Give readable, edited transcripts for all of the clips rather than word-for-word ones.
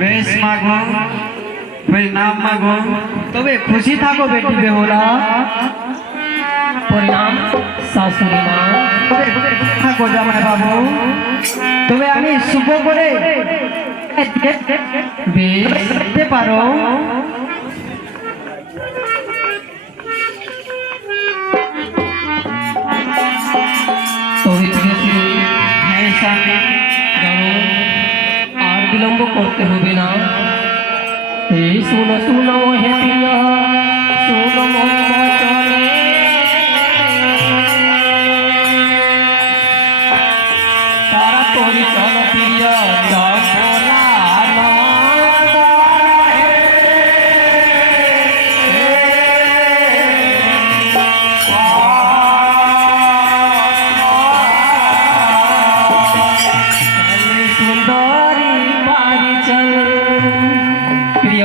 বেশ মাগো প্রণাম মাগো। তবে খুশি থাকো বেটি বেহুলা। প্রণাম শাশুড়ি মা। থাকো জামাই বাবু। তবে আমি শুভ করে দেখতে পারো। হ্যাঁ স্বামী, আর বিলম্ব করতে হবে না। এই শুনো শুনো হে প্রিয়া, শুনো মন বচনে। তারা করি চল প্রিয়া চপলা सुंदरी बारी चल प्रिय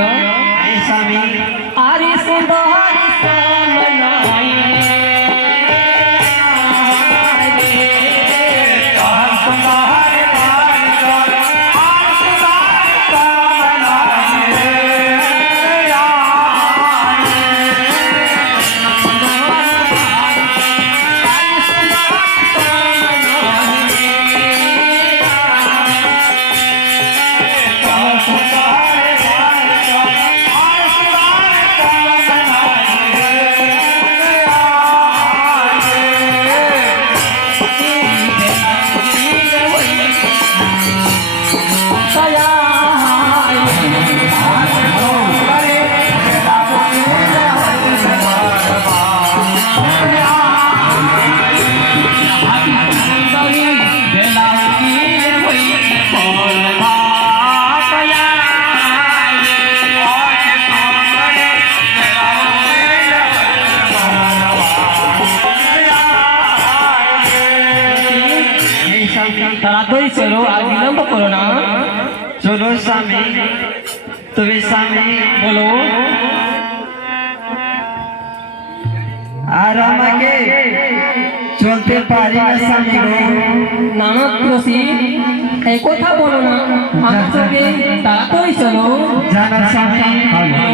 স্বামী आरी सुंदरी सामनाई তাড়াতাড়ি চলো, আর বিলম্ব করো না। চলো স্বামী। তবে স্বামী বলো। আর আমাকে চলতে পারি না স্বামী গো। নানা তুলসী এই কথা বলো না আমার সঙ্গে, তাড়াতাড়ি চলো। জানা স্বামী বলো।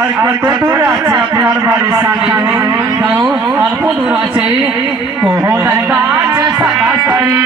আর কত দূর আছে আপনার বাড়ি স্বামী? অল্প দূর আছে। কোহলার গাছ সাদা সারি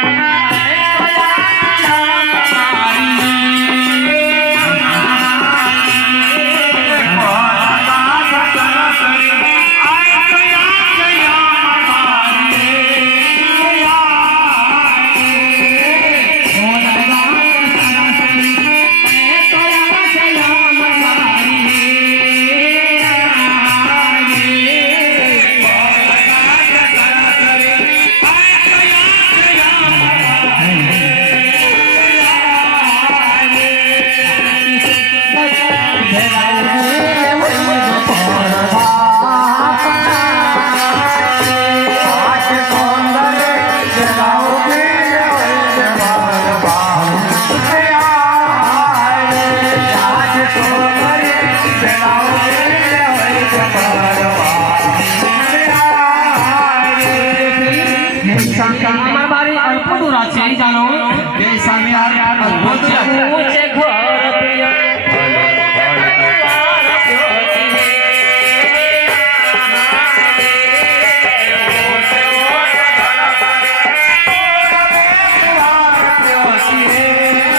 স্বামী আমার বাড়ি অল্প দূর আছে জানো এই স্বামী আর অল্প দূর আছে। উঁচে ঘর